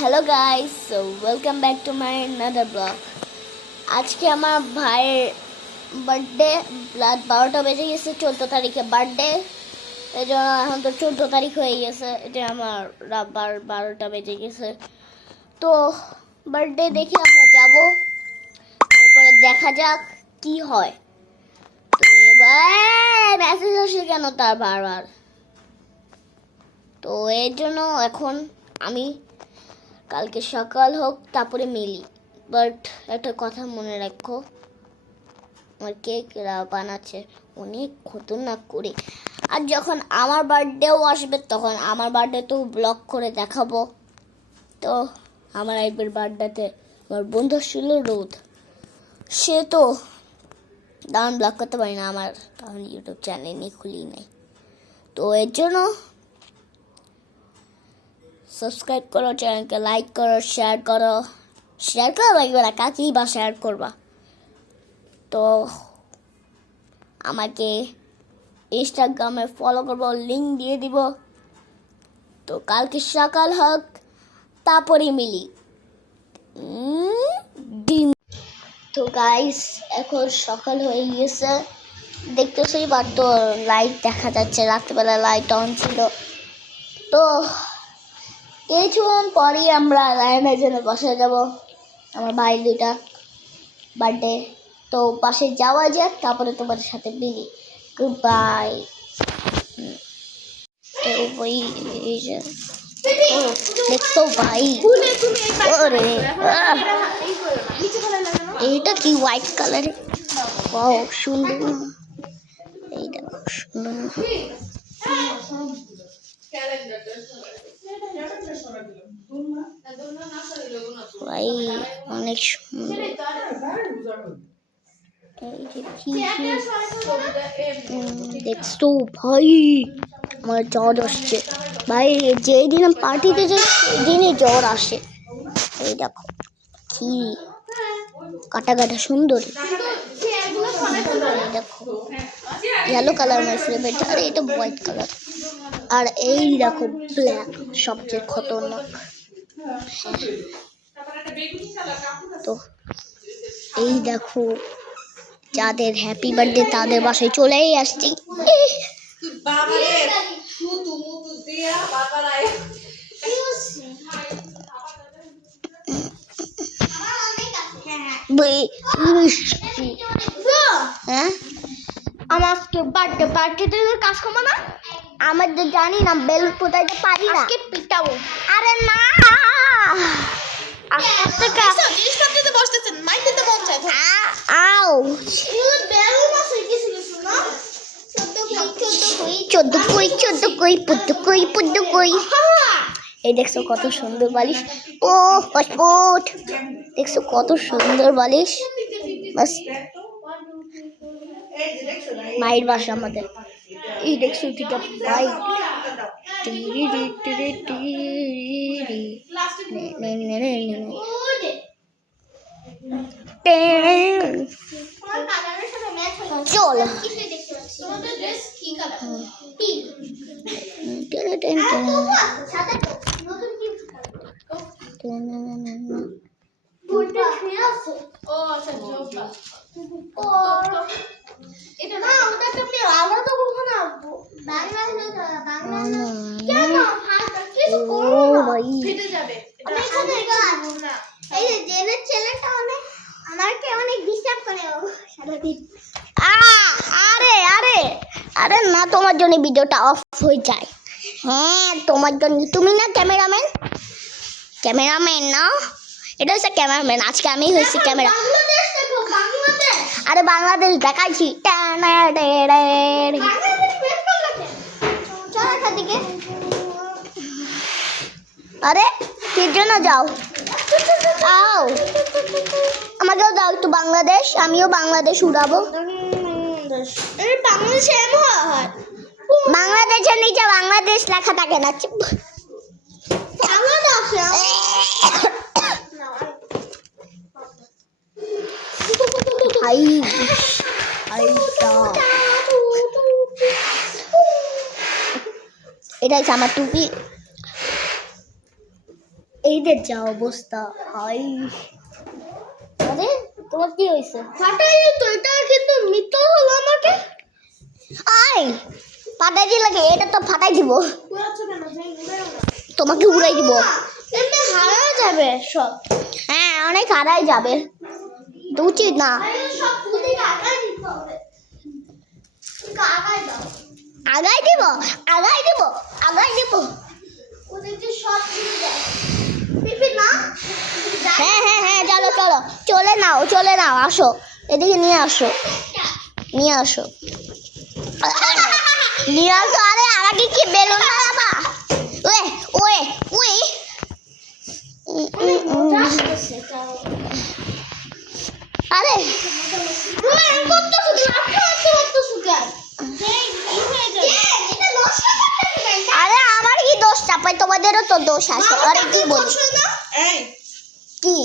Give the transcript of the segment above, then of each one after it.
Hello guys, so welcome back to my another blog. আজকে আমার ভাইয়ের বার্থডে। রাত 12টা বেজে গেছে, 14 তারিখে বার্থডে। এই জন্য এখন তো 14 তারিখ হয়ে গেছে, এটা আমার রাত 12টা বেজে গেছে। তো বার্থডে দেখে আমরা যাব, এরপরে দেখা যাক কি হয়। তো এবার মেসেজ আসে কেন তার বারবার, তো এর জন্য এখন আমি কালকে সকাল হোক তারপরে মিলি। বাট একটা কথা মনে রাখো, আমার কেক বানাচ্ছে অনেক খতরনাক করে। আর যখন আমার বার্থডেও আসবে তখন আমার বার্থডে তো ব্লগ করে দেখাবো। তো আমার একবার বার্থডেতে আমার বন্ধু ছিল রোদ, সে তো দারুণ ব্লগ করতে পারি না, আমার তখন ইউটিউব চ্যানেল নিয়ে খুলি নাই। তো এর জন্য সাবস্ক্রাইব করো, চ্যানেলকে লাইক করো, শেয়ার লাগবে না, কাকেই বা শেয়ার করবা। তো আমাকে ইনস্টাগ্রামে ফলো করবো, লিঙ্ক দিয়ে দিব। তো কালকে সকাল হোক তারপরে মিলি। ডিম। তো গাইস এখন সকাল হয়ে গিয়েছে, দেখতেছই বা তো লাইট দেখা যাচ্ছে, রাত্রেবেলা লাইট অন ছিল। তো কিছুক্ষণ পরেই আমরা লাইনে জেনে বসে যাব, আমার ভাই দুইটা বার্থডে। তো পাশে যাওয়া যাক, তারপরে তোমাদের সাথে মিলি। Good bye. দেখছো ভাই, ওরে এইটা কি হোয়াইট কালারের, ওয়াও সুন্দর না? এই দেখো সুন্দর না? ভাই অনেক সুন্দর। দেখছো ভাই, আমার জ্বর আসছে ভাই, যেই দিন আমি পার্টিতে যাই সেই দিনই জ্বর আসে। এই দেখো কি কাটা কাটা সুন্দর। দেখো ইয়েলো কালার মাই ফেভারিট, আর এটা হোয়াইট কালার, আর এই দেখো ব্ল্যাক সবচেয়ে খতরনাক। তো এই দেখো যাদের হ্যাপি বার্থডে তাদের বাসায় চলেই আসছি। হ্যাঁ আমার বার্থডে কাজ করবো না, আমার তো জানি না বেলুন পোতাইতে পারি না, পিটাবো। আরে না এই দেখছো কত সুন্দর বালিশ, ও পাসপোর্ট দেখছো কত সুন্দর বালিশ। বাস মায়ের বাসা আমাদের। এই দেখছো দুটা বাইক, চলো আরে না, তোমার জন্য ভিডিওটা অফ হয়ে যায়। হ্যাঁ তোমার জন্য, তুমি না ক্যামেরাম্যান না, এটা হচ্ছে ক্যামেরাম্যান, আজকে আমি হয়েছি ক্যামেরা। আরে বাংলাদেশ দেখাইছি। আরে কি জন্য যাও, আও আমাকেও দাও একটু বাংলাদেশ, আমিও বাংলাদেশ উড়াবো। বাংলাদেশের নিচে বাংলাদেশ লেখা থাকে না। এটা হচ্ছে আমার টুপি। এই যে যা অবস্থা হাই। আরে তোমার কি হয়েছে? ফাটাই তো, এটা কিন্তু মৃত হলো আমাকে। আয় ফাটাই দিলে লাগে, এটা তো ফাটাই দিব, তোমাকে উড়াই দিব। এমনি হারা যাবে সব। হ্যাঁ অনেক হারাই যাবে, তো উচিত না। আগাই দিব আগাই দিব আগাই দিব। হ্যাঁ হ্যাঁ হ্যাঁ চলো চলো, চলে নাও আসো, এদিকে নিয়ে আসো নিয়ে আসো নিয়ে আসো। আরে আগে কি বেলুন মারাবা? ওয়ে ওয়ে ওয়ে আরে আরে আমার কি দোষ চাপাই, তোমাদেরও তো দোষ আছে। আরে কি বলি কি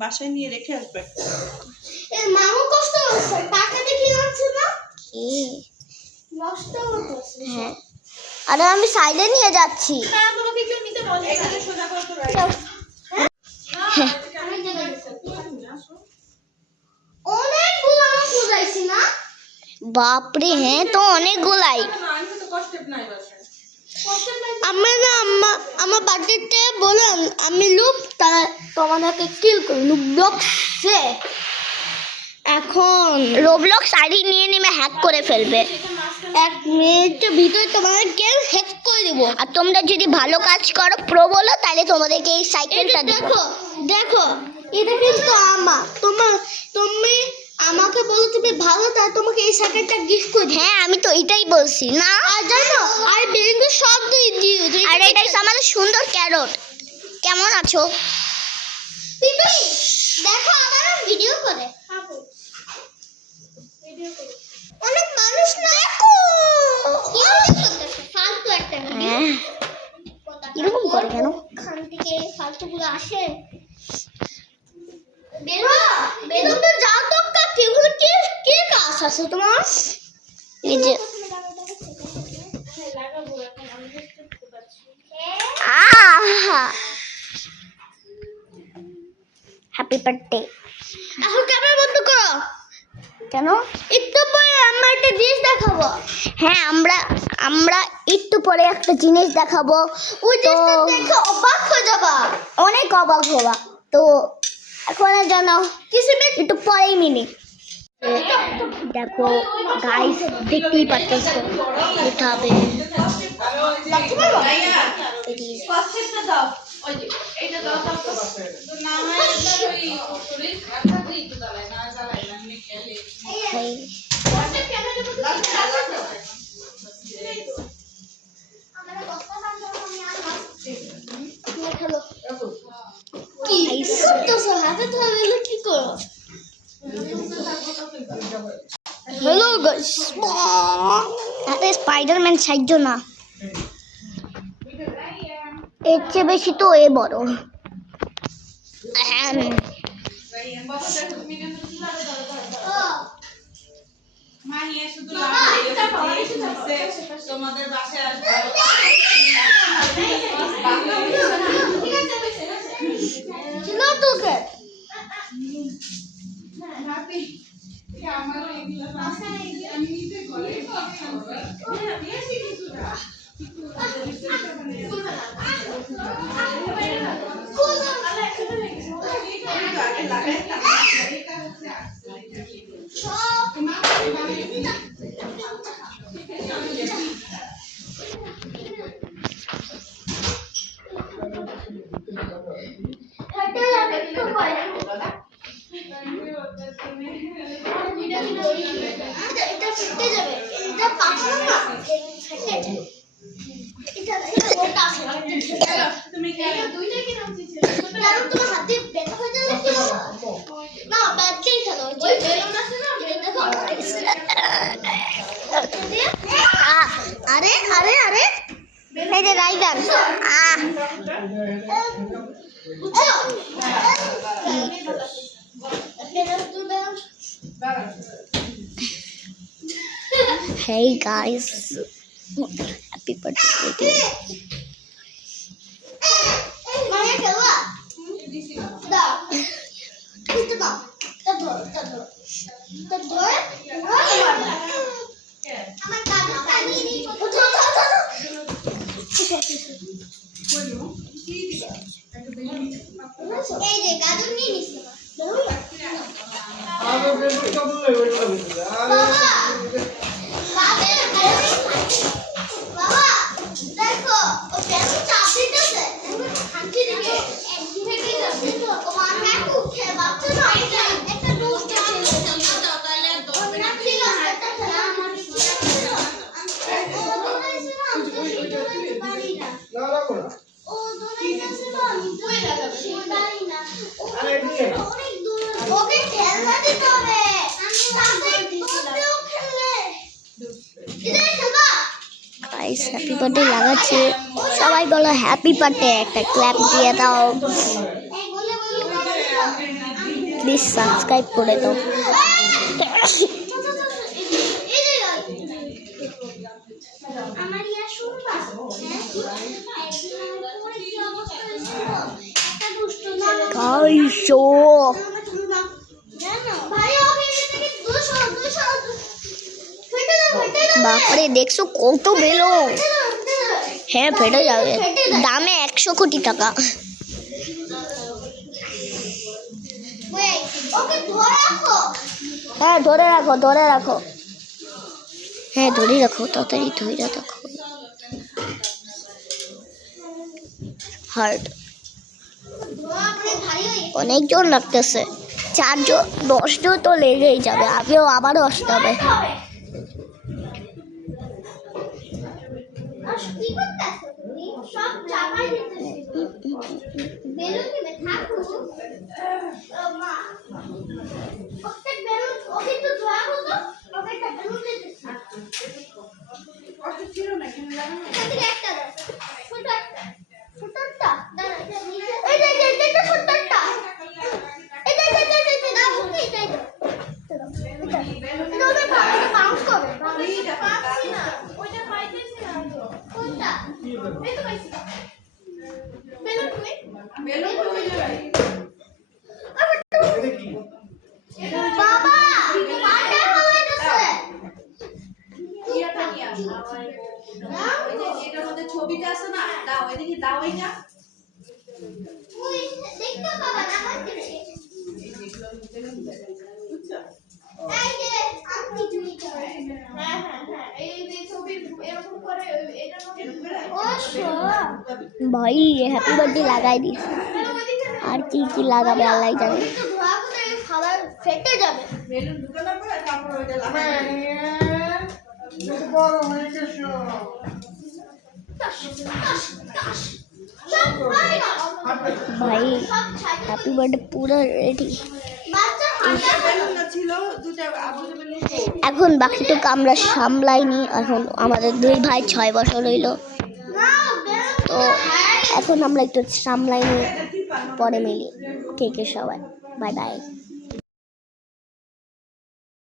বাসায় নিয়ে রেখে আসবে। মামু কষ্ট হচ্ছে, টাকা দেখি যাচ্ছে না কি নষ্ট হচ্ছে। হ্যাঁ আরে আমি সাইডে নিয়ে যাচ্ছি। তোমাকে কেউ নিতে বলে এখানে সোজা করে তো রাখ। অনেকগুলো আম খুঁজাইছি না বাপরে। হ্যাঁ তো অনেকগুলাই। আমার বাড়িতে বললাম আমি লুপ, তারা তোমাদেরকে কিল করি রোবলক্সে। এখন রোবলক্স আইডি নিয়ে নেমে হ্যাক করে ফেলবে। 1 মিনিটের ভিতরে তোমাদের গেম হ্যাক করে দেবো। আর তোমরা যদি ভালো কাজ করো প্রো বলো, তাহলে তোমাদেরকে এই সাইকেলটা দেখো দেখো। এটা কিন্তু তুমি আমাকে বলো তুমি ভালো, তাই তোমাকে এই সাইকেলটা গিফট করে। হ্যাঁ আমি তো এটাই বলছি না। আর জানো আর বেলুন সব দিয়ে আর এটাই আমাদের সুন্দর ক্যারট। কেমন আছো? দেখো আমার ভিডিও করে অনেক মানুষ না ফালতু একটা ভিডিও। এরকম করে কেন? খান থেকে ফালতুগুলো আসে। বেলুন তো যাও তো কাকে, ওগুলো কে কাজ আছে তোমার? এই যে হ্যাপি বার্থডে। এখন ক্যামেরা বন্ধ করো। কেন? একটু পরে আমরা একটা জিনিস দেখাবো। হ্যাঁ আমরা একটু পরে একটা জিনিস দেখাবো। ওই জিনিসটা দেখে অবাক হয়ে যাবা, অনেক অবাক হবা। তো এখন জানো কিছু একটু পরেই মিনি দেখো গাইস, দেখতেই পাচ্ছ এটা হবে। কি করো? হ্যালো গাইস, আরে স্পাইডারম্যান সাহায্য না, এর চেয়ে বেশি তো এ বড়। তোমাদের বাসায় আসবে আরে আরে আরে এই যে rider Hey guys, happy birthday. এই যে গাজর নিয়ে নিছি বাবা দেখো ও পেছু চাপ দিতেছে খাঁচি দিকে একদিকে যাচ্ছে ও মা কাকু খেয়ে বাচ্চা না একটা ডোজ দাও তাহলে 10 মিনিট ঠিক আছে একটা খেলা আমার ও দৌড়াইতেছে না কই লাগাবে সেটাই না অনেক দূর ওকে খেলনা দিতে হবে তাতে তোতেও খেললে ইদে খেলবা গাইস হ্যাপি বার্থডে লাগাচ্ছে সবাই বলো হ্যাপি বার্থডে একটা ক্ল্যাপ দিয়ে দাও এই বলে প্লিজ সাবস্ক্রাইব করে দাও আমার ইয়া শুনবা একটা দুষ্ট না গাইসো ভাই ওকে থেকে 200 ফেটে দাও বাপরে দেখছো কত বেলুন হ্যাঁ ফেটে যাবে দামে 100 কোটি টাকা ওকে ধরে রাখো হ্যাঁ ধরে রাখো হ্যাঁ ধরে রাখো তাড়াতাড়ি ধরে রাখো হার্ট আপনি ভারী হয়ে অনেকজন লাগতেছে 4 জন 10 জন তো লেগেই যাবে আবারও আসতে হবে আর কি করতেছ তুমি সব চাপাই দিতেছ বেলুন দিবে থাকো মা ওকে বেলুন ওকে তো ধোয়া হতো ওকে একটা বেলুন দিতে ওকে ছিল না কেন জানো এখান থেকে একটা দাও ছোটটা দাঁড়া এই যে এটা ছোটটা এটা দাও ওকে এটা এটা ওটা বাউন্স করে ওইটা পাচ্ছি না ওইটা পাইতেছি না কোনটা এই তো পাইছি বেলুন কই বাবা পাটা হইতেছে এটার মধ্যে ছবিটা আছে না দাও এদিকে দাও এটা ওই দেখতে বাবা না করতে এই যে আপনি তুমি হ্যাঁ এই যে ছবি এরকম করে এটার মধ্যে ও ভাই হ্যাপি বার্থডে লাগাই দিস আর কি লাগাবে আল্লাহ জানে তো ধোয়া করে খাবার ফেটে যাবে বেলুন ঢুকানোর পরে তারপর ওইটা লাগাই ভাই হ্যাপি বার্থডে পুরো রেডি বেলুন না ছিল দুটো আবুল বেলুন এখন বাকিটুকু আমরা সামলাইনি এখন আমাদের 2 ভাই 6 বছর হইলো তো এখন আমরা একটু সামলাইনি পরে মিলি ঠিক আছে সবাই বাই বাই